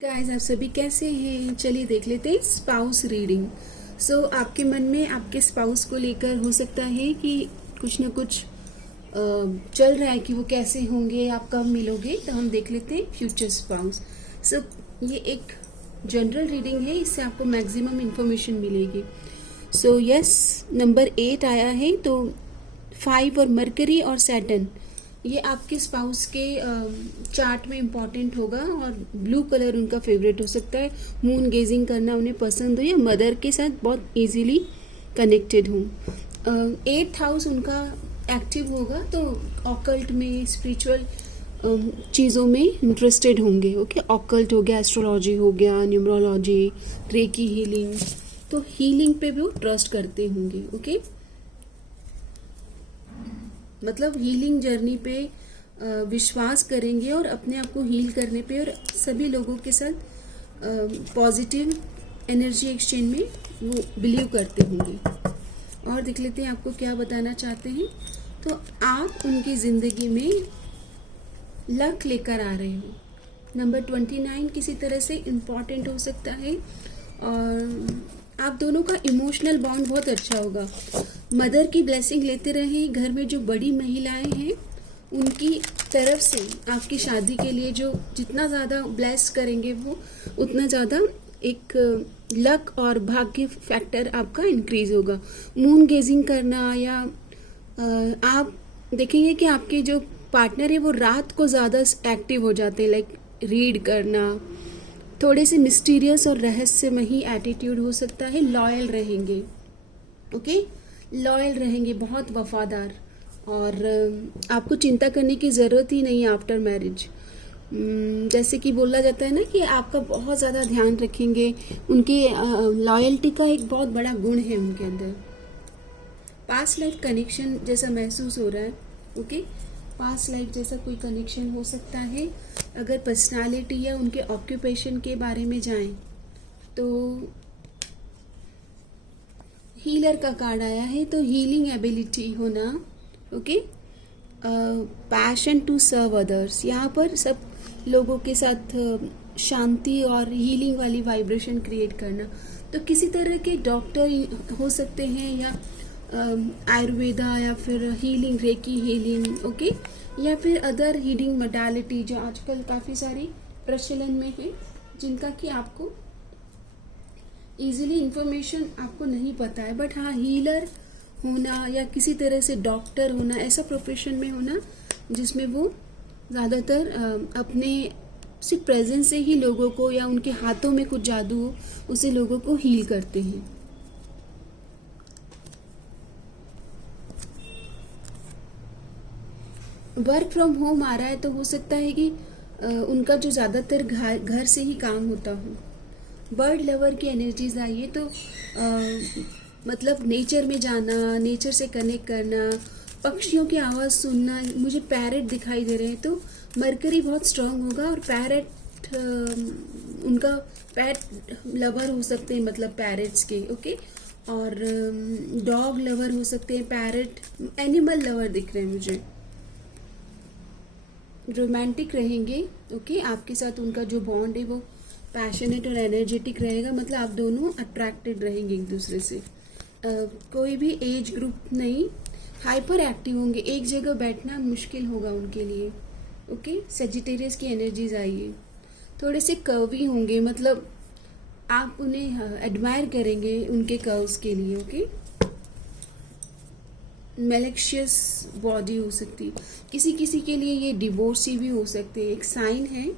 Guys, आप सभी कैसे हैं? चलिए देख लेते हैं स्पाउस रीडिंग। आपके मन में आपके स्पाउस को लेकर हो सकता है कि कुछ ना कुछ चल रहा है कि वो कैसे होंगे, आप कब मिलोगे। तो हम देख लेते हैं फ्यूचर स्पाउस। सो ये एक जनरल रीडिंग है, इससे आपको मैक्सिमम इंफॉर्मेशन मिलेगी। यस, नंबर 8 आया है। तो 5 और मरकरी और सैटर्न, ये आपके स्पाउस के चार्ट में इम्पॉर्टेंट होगा और ब्लू कलर उनका फेवरेट हो सकता है। मून गेजिंग करना उन्हें पसंद हो या मदर के साथ बहुत इजीली कनेक्टेड हो। 8th हाउस उनका एक्टिव होगा, तो ऑकल्ट में, स्पिरिचुअल चीज़ों में इंटरेस्टेड होंगे। ओके, ऑकल्ट हो गया, एस्ट्रोलॉजी हो गया, न्यूमरोलॉजी, रेकी हीलिंग, तो हीलिंग पे भी वो ट्रस्ट करते होंगे। ओके, मतलब हीलिंग जर्नी पे विश्वास करेंगे और अपने आप को हील करने पे और सभी लोगों के साथ पॉजिटिव एनर्जी एक्सचेंज में वो बिलीव करते होंगे। और देख लेते हैं आपको क्या बताना चाहते हैं। तो आप उनकी ज़िंदगी में लक लेकर आ रहे हो। नंबर 29 किसी तरह से इम्पॉर्टेंट हो सकता है और आप दोनों का इमोशनल बॉन्ड बहुत अच्छा होगा। मदर की ब्लेसिंग लेते रहें। घर में जो बड़ी महिलाएं हैं उनकी तरफ से आपकी शादी के लिए जो जितना ज़्यादा ब्लेस करेंगे वो उतना ज़्यादा एक लक और भाग्य फैक्टर आपका इंक्रीज होगा। मून गेजिंग करना या आप देखेंगे कि आपके जो पार्टनर है वो रात को ज़्यादा एक्टिव हो जाते हैं, लाइक रीड करना, थोड़े से मिस्टीरियस और रहस्यमयी एटीट्यूड हो सकता है। लॉयल रहेंगे। ओके, लॉयल रहेंगे, बहुत वफादार, और आपको चिंता करने की ज़रूरत ही नहीं है आफ्टर मैरिज। जैसे कि बोला जाता है ना कि आपका बहुत ज़्यादा ध्यान रखेंगे। उनके लॉयल्टी का एक बहुत बड़ा गुण है उनके अंदर। पास्ट लाइफ कनेक्शन जैसा महसूस हो रहा है। ओके, पास्ट लाइफ जैसा कोई कनेक्शन हो सकता है। अगर पर्सनालिटी या उनके ऑक्यूपेशन के बारे में जाएं तो हीलर का कार्ड आया है, तो हीलिंग एबिलिटी होना। Okay, passion to serve others, यहाँ पर सब लोगों के साथ शांति और हीलिंग वाली वाइब्रेशन क्रिएट करना। तो किसी तरह के डॉक्टर हो सकते हैं या आयुर्वेदा या फिर हीलिंग, रेकी हीलिंग, ओके, या फिर अदर हीलिंग मोडालिटी जो आजकल काफ़ी सारी प्रचलन में है, जिनका कि आपको इजीली इंफॉर्मेशन आपको नहीं पता है। बट हाँ, हीलर होना या किसी तरह से डॉक्टर होना, ऐसा प्रोफेशन में होना जिसमें वो ज़्यादातर अपने सिर्फ प्रेजेंस से ही लोगों को या उनके हाथों में कुछ जादू हो उसे लोगों को हील करते हैं। वर्क फ्रॉम होम आ रहा है, तो हो सकता है कि उनका जो ज़्यादातर घर से ही काम होता हो। बर्ड लवर की एनर्जीज आई है, तो मतलब नेचर में जाना, नेचर से कनेक्ट करना, पक्षियों की आवाज़ सुनना। मुझे पैरेट दिखाई दे रहे हैं, तो मरकरी बहुत स्ट्रांग होगा और पैरेट उनका पैट लवर हो सकते हैं, मतलब पैरेट्स के। ओके, और डॉग लवर हो सकते हैं, पैरेट एनिमल लवर दिख रहे हैं मुझे। रोमांटिक रहेंगे। ओके, आपके साथ उनका जो बॉन्ड है वो पैशनेट और एनर्जेटिक रहेगा, मतलब आप दोनों अट्रैक्टेड रहेंगे एक दूसरे से। कोई भी एज ग्रुप नहीं, हाइपर एक्टिव होंगे, एक जगह बैठना मुश्किल होगा उनके लिए। ओके, सेजिटेरियस की एनर्जीज आई है। थोड़े से कर्वी होंगे, मतलब आप उन्हें एडमायर करेंगे उनके कर्व्स के लिए। ओके, मेलेक्शियस बॉडी हो सकती, किसी किसी के लिए ये डिवोर्सी भी हो सकते हैं। एक साइन है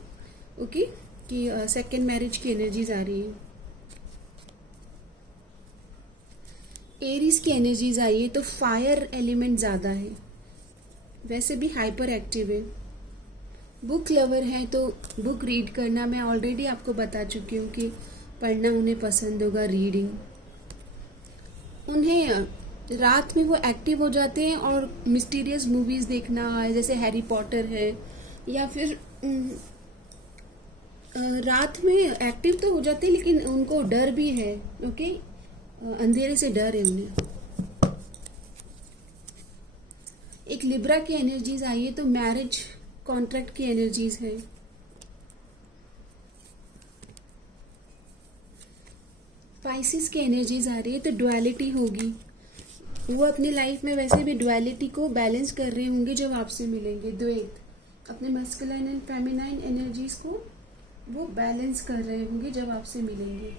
ओके कि सेकेंड मैरिज की एनर्जीज आ रही है। एरीज की एनर्जीज आई है, तो फायर एलिमेंट ज़्यादा है, वैसे भी हाइपर एक्टिव है। बुक लवर है, तो बुक रीड करना मैं ऑलरेडी आपको बता चुकी हूँ कि पढ़ना उन्हें पसंद होगा, रीडिंग। उन्हें रात में वो एक्टिव हो जाते हैं और मिस्टीरियस मूवीज़ देखना है, जैसे हैरी पॉटर है, या फिर रात में एक्टिव तो हो जाते हैं लेकिन उनको डर भी है। ओके, अंधेरे से डर है उन्हें। एक लिब्रा की एनर्जीज आई है, तो मैरिज कॉन्ट्रैक्ट की एनर्जीज है। स्पाइसिस की एनर्जीज आ रही है तो डुअलिटी होगी। वो अपनी लाइफ में वैसे भी डुअलिटी को बैलेंस कर रहे होंगे जब आपसे मिलेंगे। द्वैत, अपने मस्कुलाइन एंड फेमिनाइन एनर्जीज को वो बैलेंस कर रहे होंगे जब आपसे मिलेंगे।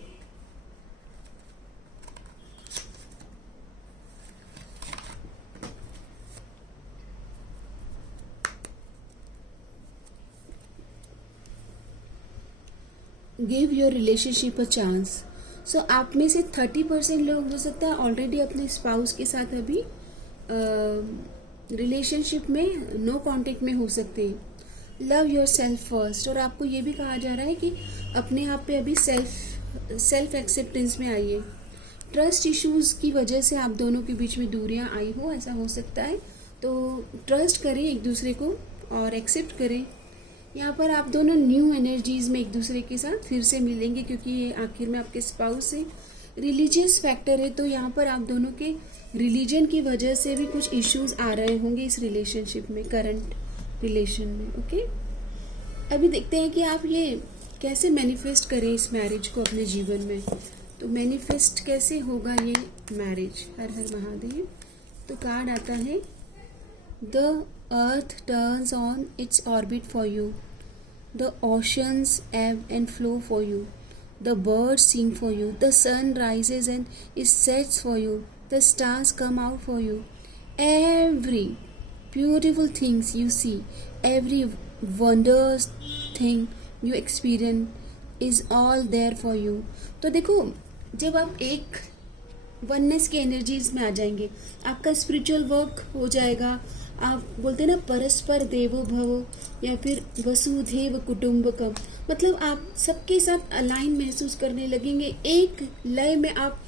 Give your relationship a chance. So आप में से 30% लोग हो सकता है ऑलरेडी अपने स्पाउस के साथ अभी रिलेशनशिप में नो कांटेक्ट में हो सकते हैं। Love your self first. और आपको ये भी कहा जा रहा है कि अपने आप पे अभी सेल्फ एक्सेप्टेंस में आइए। ट्रस्ट इश्यूज की वजह से आप दोनों के बीच में दूरियां आई हो, ऐसा हो सकता है, तो ट्रस्ट करें एक दूसरे को और एक्सेप्ट करें। यहाँ पर आप दोनों न्यू एनर्जीज में एक दूसरे के साथ फिर से मिलेंगे, क्योंकि ये आखिर में आपके स्पाउस से रिलीजियस फैक्टर है, तो यहाँ पर आप दोनों के रिलीजन की वजह से भी कुछ इश्यूज आ रहे होंगे इस रिलेशनशिप में, करंट रिलेशन में। ओके, अभी देखते हैं कि आप ये कैसे मैनिफेस्ट करें इस मैरिज को अपने जीवन में। तो मैनिफेस्ट कैसे होगा ये मैरिज। हर हर महादेव। तो कार्ड आता है, the earth turns on its orbit for you, the oceans ebb and flow for you, the birds sing for you, the sun rises and it sets for you, the stars come out for you. Every beautiful things you see, every wondrous thing you experience is all there for you. तो देखो, जब आप एक oneness की energies में आ जाएंगे, आपका spiritual work हो जाएगा। आप बोलते हैं ना, परस्पर देवो भव या फिर वसुधैव कुटुंबकम, मतलब आप सबके साथ अलाइन महसूस करने लगेंगे। एक लय में आप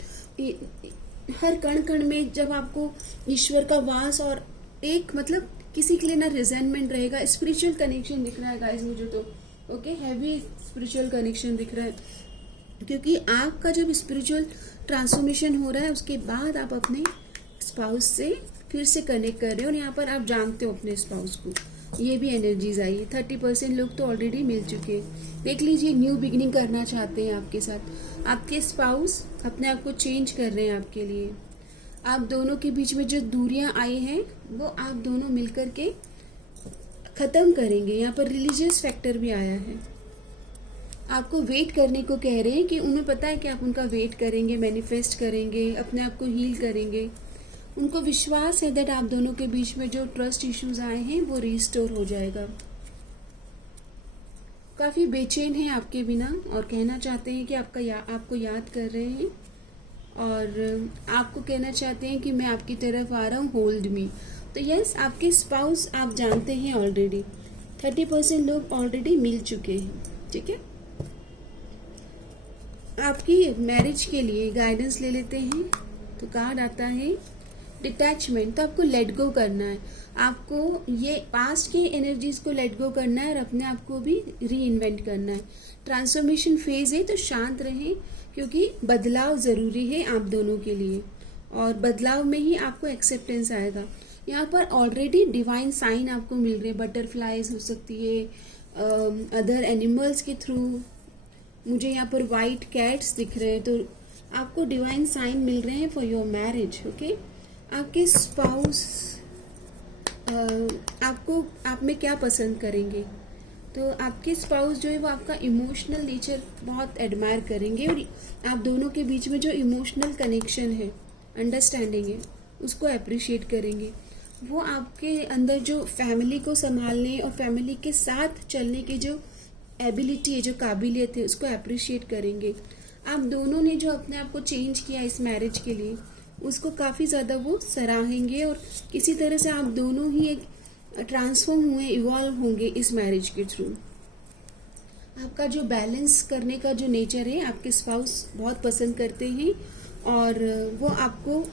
हर कण कण में जब आपको ईश्वर का वास और एक मतलब किसी के लिए ना रिजेंटमेंट रहेगा। स्पिरिचुअल कनेक्शन दिख रहा है गाइस मुझे तो। ओके, हैवी स्पिरिचुअल कनेक्शन दिख रहा है, क्योंकि आपका जब स्पिरिचुअल ट्रांसफॉर्मेशन हो रहा है उसके बाद आप अपने स्पाउस से फिर से कनेक्ट कर रहे हो और यहाँ पर आप जानते हो अपने स्पाउस को। ये भी एनर्जीज आई है। 30% लोग तो ऑलरेडी मिल चुके हैं। देख लीजिए, न्यू बिगिनिंग करना चाहते हैं आपके साथ। आपके स्पाउस अपने आप को चेंज कर रहे हैं आपके लिए। आप दोनों के बीच में जो दूरियां आई हैं वो आप दोनों मिलकर के खत्म करेंगे। यहाँ पर रिलीजियस फैक्टर भी आया है। आपको वेट करने को कह रहे हैं कि उन्हें पता है कि आप उनका वेट करेंगे, मैनिफेस्ट करेंगे, अपने आप को हील करेंगे। उनको विश्वास है दैट आप दोनों के बीच में जो ट्रस्ट इश्यूज आए हैं वो रिस्टोर हो जाएगा। काफी बेचैन है आपके बिना और कहना चाहते हैं कि आपको याद कर रहे हैं और आपको कहना चाहते हैं कि मैं आपकी तरफ आ रहा हूँ, होल्ड मी। तो यस, आपके स्पाउस आप जानते हैं ऑलरेडी। 30% लोग ऑलरेडी मिल चुके हैं। ठीक है, आपकी मैरिज के लिए गाइडेंस ले लेते हैं। तो कार्ड आता है डिटैचमेंट। तो आपको लेट गो करना है। आपको ये पास्ट की एनर्जीज को लेट गो करना है और अपने आप को भी री इन्वेंट करना है। ट्रांसफॉर्मेशन फेज है, तो शांत रहें, क्योंकि बदलाव ज़रूरी है आप दोनों के लिए और बदलाव में ही आपको एक्सेप्टेंस आएगा। यहाँ पर ऑलरेडी डिवाइन साइन आपको मिल रहे हैं। बटरफ्लाइज हो सकती है, अदर एनिमल्स के थ्रू। मुझे यहाँ पर वाइट कैट्स दिख रहे हैं, तो आपको डिवाइन साइन मिल रहे हैं फॉर योर मैरिज। ओके, आपके स्पाउस आप में क्या पसंद करेंगे। तो आपके स्पाउस जो है वो आपका इमोशनल नेचर बहुत एडमायर करेंगे और आप दोनों के बीच में जो इमोशनल कनेक्शन है, अंडरस्टैंडिंग है, उसको अप्रिशिएट करेंगे। वो आपके अंदर जो फैमिली को संभालने और फैमिली के साथ चलने की जो एबिलिटी है, जो काबिलियत है, उसको अप्रिशिएट करेंगे। आप दोनों ने जो अपने आप को चेंज किया इस मैरिज के लिए, उसको काफ़ी ज़्यादा वो सराहेंगे और किसी तरह से आप दोनों ही एक ट्रांसफॉर्म हुए, इवॉल्व होंगे इस मैरिज के थ्रू। आपका जो बैलेंस करने का जो नेचर है आपके स्पाउस बहुत पसंद करते हैं और वो आपको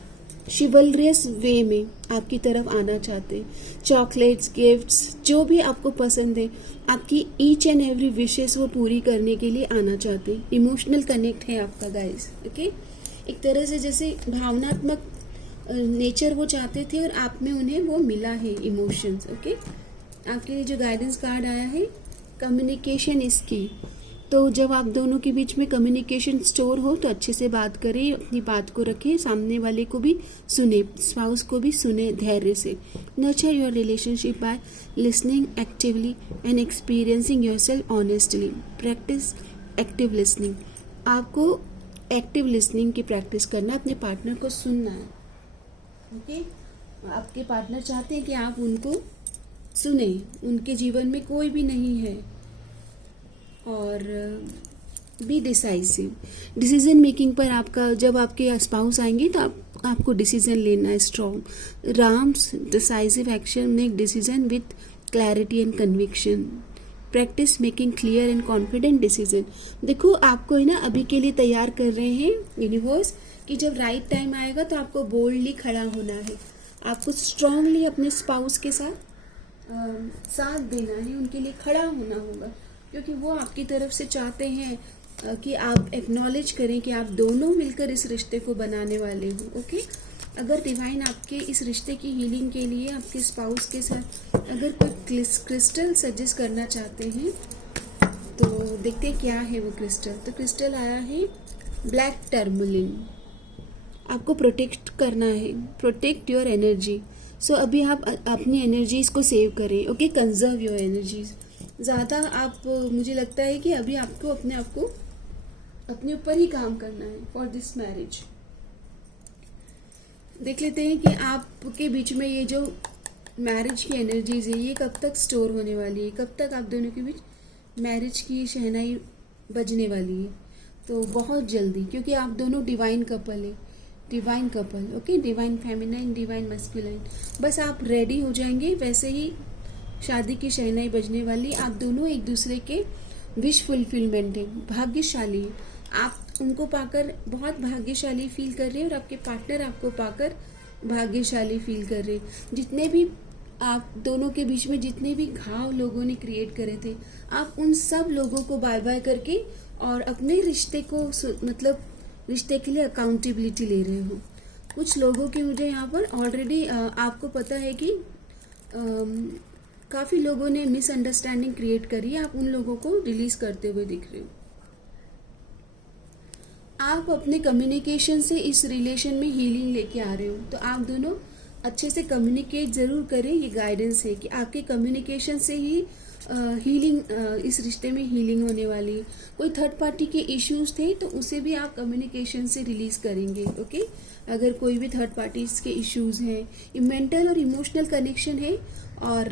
शिवलरियस वे में आपकी तरफ आना चाहते हैं। चॉकलेट्स, गिफ्ट्स, जो भी आपको पसंद है, आपकी ईच एंड एवरी विशेस वो पूरी करने के लिए आना चाहते हैं। इमोशनल कनेक्ट है आपका गाइस। ओके, एक तरह से जैसे भावनात्मक नेचर वो चाहते थे और आप में उन्हें वो मिला है, इमोशंस। ओके, आपके लिए जो गाइडेंस कार्ड आया है, कम्युनिकेशन इज की। तो जब आप दोनों के बीच में कम्युनिकेशन स्टोर हो तो अच्छे से बात करें, अपनी बात को रखें, सामने वाले को भी सुने, स्पाउस को भी सुने धैर्य से। Nurture your relationship by listening actively and experiencing yourself honestly. Practice active listening. आपको एक्टिव लिसनिंग की प्रैक्टिस करना है, अपने पार्टनर को सुनना है। ओके, आपके पार्टनर चाहते हैं कि आप उनको सुने, उनके जीवन में कोई भी नहीं है। और बी डिसाइसिव। डिसीजन मेकिंग पर आपका, जब आपके स्पाउस आएंगे तो आपको डिसीजन लेना है strong. Ram's decisive action make decision with clarity and conviction. Practice making clear and confident decision. देखो, आपको है ना अभी के लिए तैयार कर रहे हैं यूनिवर्स कि जब राइट टाइम आएगा तो आपको बोल्डली खड़ा होना है, आपको स्ट्रांगली अपने स्पाउस के साथ साथ देना है, उनके लिए खड़ा होना होगा, क्योंकि वो आपकी तरफ से चाहते हैं कि आप एक्नॉलेज करें कि आप दोनों मिलकर इस रिश्ते को बनाने वाले हो। ओके, अगर डिवाइन आपके इस रिश्ते की हीलिंग के लिए आपके स्पाउस के साथ अगर कोई क्रिस्टल सजेस्ट करना चाहते हैं तो देखते हैं क्या है वो क्रिस्टल। तो क्रिस्टल आया है ब्लैक टर्मलिन। आपको प्रोटेक्ट करना है, प्रोटेक्ट योर एनर्जी। सो अभी आप अपनी एनर्जीज को सेव करें। Okay, conserve your energies. ज़्यादा आप, मुझे लगता है कि अभी आपको अपने आप को अपने ऊपर ही काम करना है फॉर दिस मैरिज। देख लेते हैं कि आपके बीच में ये जो मैरिज की एनर्जीज है ये कब तक स्टोर होने वाली है, कब तक आप दोनों के बीच मैरिज की शहनाई बजने वाली है। तो बहुत जल्दी, क्योंकि आप दोनों डिवाइन कपल है, divine couple. Okay, divine feminine, divine masculine. बस आप रेडी हो जाएंगे, वैसे ही शादी की शहनाई बजने वाली। आप दोनों एक दूसरे के विश फुलफिलमेंट है, भाग्यशाली है। आप उनको पाकर बहुत भाग्यशाली फील कर रहे हैं और आपके पार्टनर आपको पाकर भाग्यशाली फील कर रहे हैं। जितने भी आप दोनों के बीच में जितने भी घाव लोगों ने क्रिएट करे थे, आप उन सब लोगों को बाय बाय करके और अपने रिश्ते को मतलब रिश्ते के लिए अकाउंटेबिलिटी ले रहे हो। कुछ लोगों की मुझे यहाँ पर ऑलरेडी आपको पता है कि काफ़ी लोगों ने मिसअंडरस्टैंडिंग क्रिएट करी है, आप उन लोगों को रिलीज करते हुए दिख रहे हो। आप अपने कम्युनिकेशन से इस रिलेशन में हीलिंग लेके आ रहे हो, तो आप दोनों अच्छे से कम्युनिकेट ज़रूर करें। ये गाइडेंस है कि आपके कम्युनिकेशन से ही हीलिंग, इस रिश्ते में हीलिंग होने वाली है। कोई थर्ड पार्टी के इश्यूज थे तो उसे भी आप कम्युनिकेशन से रिलीज करेंगे। ओके, अगर कोई भी थर्ड पार्टीज के इश्यूज हैं, ये मेंटल और इमोशनल कनेक्शन है। और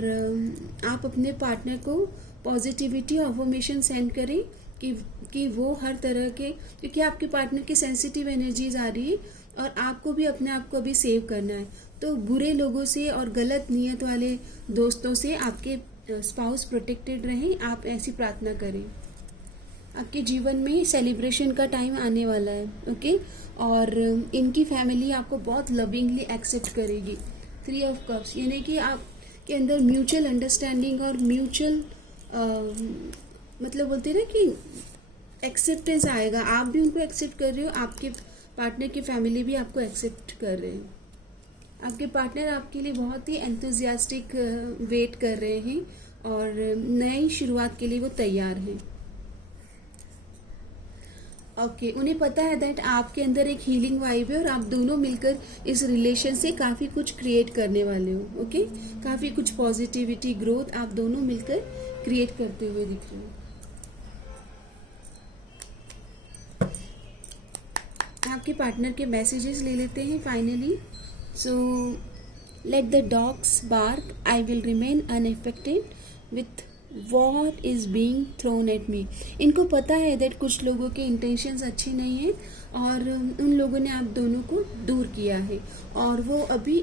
आप अपने पार्टनर को पॉजिटिविटी और अफर्मेशन सेंड करें कि वो हर तरह के, क्योंकि आपके पार्टनर की सेंसिटिव एनर्जीज आ रही है और आपको भी अपने आप को अभी सेव करना है। तो बुरे लोगों से और गलत नीयत वाले दोस्तों से आपके स्पाउस प्रोटेक्टेड रहें, आप ऐसी प्रार्थना करें। आपके जीवन में सेलिब्रेशन का टाइम आने वाला है। ओके, और इनकी फैमिली आपको बहुत लविंगली एक्सेप्ट करेगी। 3 ऑफ कप्स, यानी कि आपके अंदर म्यूचुअल अंडरस्टैंडिंग और म्यूचुअल मतलब बोलते हैं ना कि एक्सेप्टेंस आएगा। आप भी उनको एक्सेप्ट कर रहे हो, आपके पार्टनर की फैमिली भी आपको एक्सेप्ट कर रहे हैं। आपके पार्टनर आपके लिए बहुत ही एंथुजियास्टिक वेट कर रहे हैं और नई शुरुआत के लिए वो तैयार हैं। ओके, उन्हें पता है दैट आपके अंदर एक हीलिंग वाइब है और आप दोनों मिलकर इस रिलेशन से काफ़ी कुछ क्रिएट करने वाले हो। ओके, काफ़ी कुछ पॉजिटिविटी, ग्रोथ आप दोनों मिलकर क्रिएट करते हुए दिख रहे हो। आपके पार्टनर के मैसेजेस ले लेते हैं finally. So let the dogs bark, I will remain unaffected with what is being thrown at me. इनको पता है दैट कुछ लोगों के इंटेंशंस अच्छी नहीं है और उन लोगों ने आप दोनों को दूर किया है और वो अभी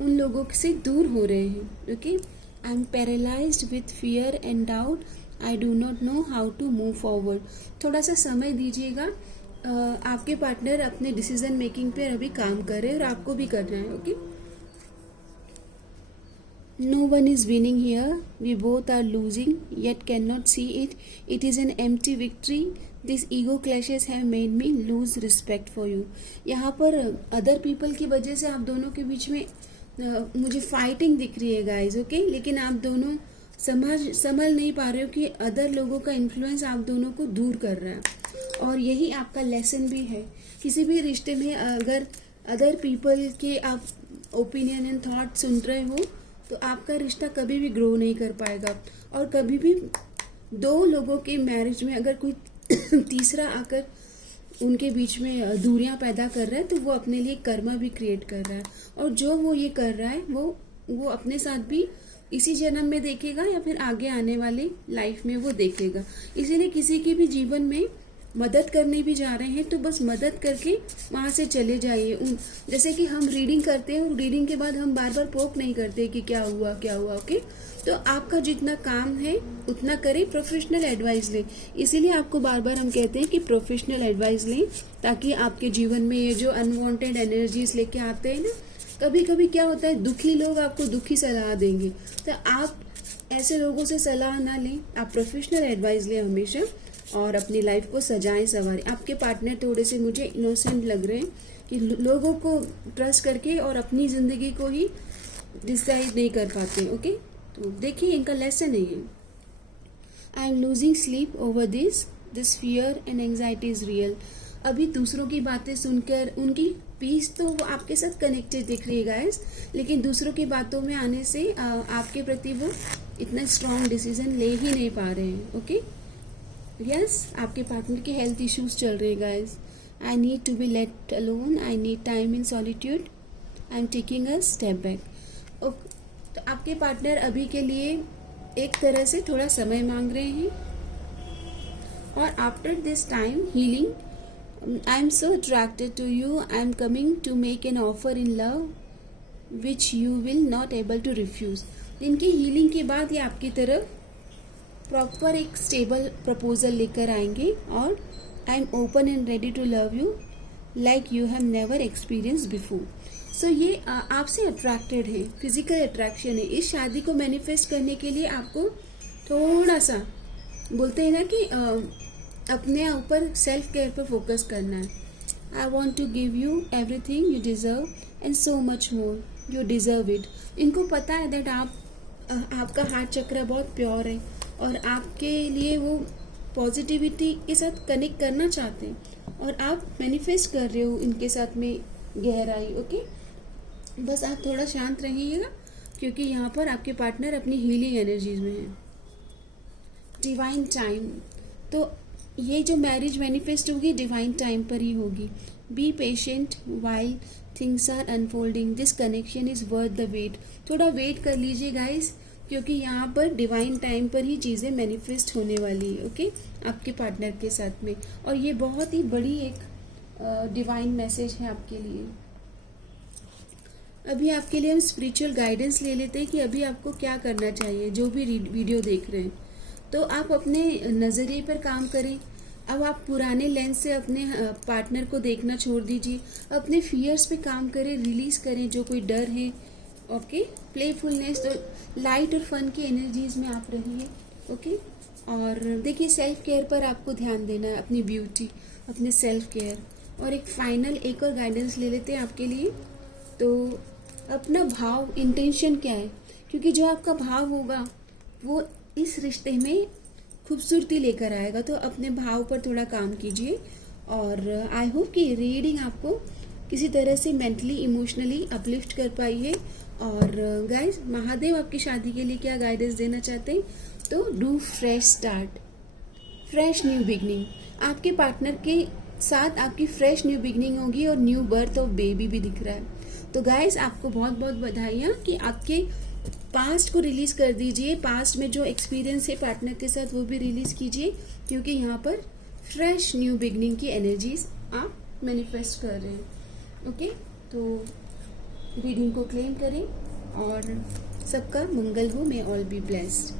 उन लोगों से दूर हो रहे हैं। Okay, I am paralysed with fear and doubt, I do not know how to move forward. थोड़ा सा समय दीजिएगा। आपके पार्टनर अपने डिसीजन मेकिंग पे अभी काम कर रहे हैं और आपको भी करना है। Okay, no one is winning here, we both are losing yet cannot see it. It is an empty victory. These ego clashes have made me lose respect for you. यहाँ पर अदर पीपल की वजह से आप दोनों के बीच में मुझे फाइटिंग दिख रही है गाइज। ओके, लेकिन आप दोनों समझ नहीं पा रहे हो कि अदर लोगों का इन्फ्लुएंस आप दोनों को दूर कर रहा है, और यही आपका लेसन भी है। किसी भी रिश्ते में अगर अदर पीपल के आप ओपिनियन एंड थॉट सुन रहे हो तो आपका रिश्ता कभी भी ग्रो नहीं कर पाएगा। और कभी भी दो लोगों के मैरिज में अगर कोई तीसरा आकर उनके बीच में दूरियां पैदा कर रहा है तो वो अपने लिए कर्मा भी क्रिएट कर रहा है, और जो वो ये कर रहा है वो अपने साथ भी इसी जन्म में देखेगा या फिर आगे आने वाली लाइफ में वो देखेगा। इसीलिए किसी की भी जीवन में मदद करने भी जा रहे हैं तो बस मदद करके वहाँ से चले जाइए। जैसे कि हम रीडिंग करते हैं और रीडिंग के बाद हम बार बार पोक नहीं करते कि क्या हुआ ओके। तो आपका जितना काम है उतना करें, प्रोफेशनल एडवाइस लें। इसीलिए आपको बार बार हम कहते हैं कि प्रोफेशनल एडवाइस लें, ताकि आपके जीवन में ये जो अनवांटेड एनर्जीज लेके आते हैं ना, कभी कभी क्या होता है दुखी लोग आपको दुखी सलाह देंगे, तो आप ऐसे लोगों से सलाह ना लें, आप प्रोफेशनल एडवाइस लें हमेशा और अपनी लाइफ को सजाएं संवारें। आपके पार्टनर थोड़े से मुझे इनोसेंट लग रहे हैं कि लोगों को ट्रस्ट करके और अपनी ज़िंदगी को ही डिसाइड नहीं कर पाते। ओके, तो देखिए इनका लेसन है ये। I am losing sleep over this fear and anxiety is real. अभी दूसरों की बातें सुनकर उनकी पीस तो वो आपके साथ कनेक्टेड दिख रही है गाइस, लेकिन दूसरों की बातों में आने से आपके प्रति वो इतना स्ट्रॉन्ग डिसीजन ले ही नहीं पा रहे हैं। ओके, यस, आपके पार्टनर के हेल्थ इश्यूज चल रहे हैं guys. I need to be let alone, I need time in solitude, I am taking a step back. तो आपके पार्टनर अभी के लिए एक तरह से थोड़ा समय मांग रहे हैं, और after this time healing I am so attracted to you. I am coming to make an offer in love which you will not able to refuse. इनकी हीलिंग के बाद ये आपकी तरफ प्रॉपर एक स्टेबल प्रपोजल लेकर आएंगे, और I am open and ready to love you like you have never experience before. So ये आपसे अट्रैक्टेड है, फिजिकल अट्रैक्शन है। इस शादी को मैनिफेस्ट करने के लिए आपको थोड़ा सा बोलते हैं ना कि अपने ऊपर सेल्फ केयर पर फोकस करना है। I want to give you everything you deserve and so much more, you deserve it. इनको पता है दैट आपका हार्ट चक्र बहुत प्योर है और आपके लिए वो पॉजिटिविटी के साथ कनेक्ट करना चाहते हैं, और आप मैनिफेस्ट कर रहे हो इनके साथ में गहराई। ओके, बस आप थोड़ा शांत रहिएगा क्योंकि यहाँ पर आपके पार्टनर अपनी हीलिंग एनर्जीज में है। डिवाइन टाइम, तो ये जो मैरिज मैनिफेस्ट होगी डिवाइन टाइम पर ही होगी। Be patient while things are unfolding, this connection is worth the wait. थोड़ा वेट कर लीजिए गाइस, क्योंकि यहाँ पर डिवाइन टाइम पर ही चीज़ें मैनिफेस्ट होने वाली है। ओके, आपके पार्टनर के साथ में, और ये बहुत ही बड़ी एक डिवाइन मैसेज है आपके लिए। अभी आपके लिए हम स्पिरिचुअल गाइडेंस ले लेते हैं कि अभी आपको क्या करना चाहिए। जो भी वीडियो देख रहे हैं तो आप अपने नज़रिए पर काम करें। अब आप पुराने लेंस से अपने पार्टनर को देखना छोड़ दीजिए, अपने फियर्स पे काम करें, रिलीज़ करें जो कोई डर है। ओके, प्लेफुलनेस, तो लाइट और फन की एनर्जीज में आप रहिए। ओके, और देखिए सेल्फ केयर पर आपको ध्यान देना है, अपनी ब्यूटी, अपने सेल्फ केयर। और एक और गाइडेंस ले लेते हैं आपके लिए। तो अपना भाव, इंटेंशन क्या है, क्योंकि जो आपका भाव होगा वो इस रिश्ते में खूबसूरती लेकर आएगा। तो अपने भाव पर थोड़ा काम कीजिए, और आई होप कि रीडिंग आपको किसी तरह से मेंटली इमोशनली अपलिफ्ट कर पाई है। और गाइस, महादेव आपकी शादी के लिए क्या गाइडेंस देना चाहते हैं, तो do fresh start, fresh new beginning. आपके पार्टनर के साथ आपकी फ्रेश न्यू बिगनिंग होगी, और न्यू बर्थ ऑफ बेबी भी दिख रहा है। तो गाइस, आपको बहुत बहुत बधाइयाँ कि आपके पास्ट को रिलीज कर दीजिए। पास्ट में जो एक्सपीरियंस है पार्टनर के साथ वो भी रिलीज कीजिए, क्योंकि यहाँ पर फ्रेश न्यू बिगनिंग की एनर्जीज आप मैनिफेस्ट कर रहे हैं। ओके, तो रीडिंग को क्लेम करें और सबका मंगल हो। मे ऑल बी ब्लेस्ड।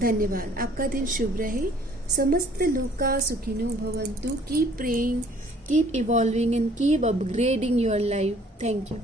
धन्यवाद। आपका दिन शुभ रहे। समस्त लोका सुखिनो भवन्तु। Keep praying, keep evolving and keep upgrading your life. Thank you.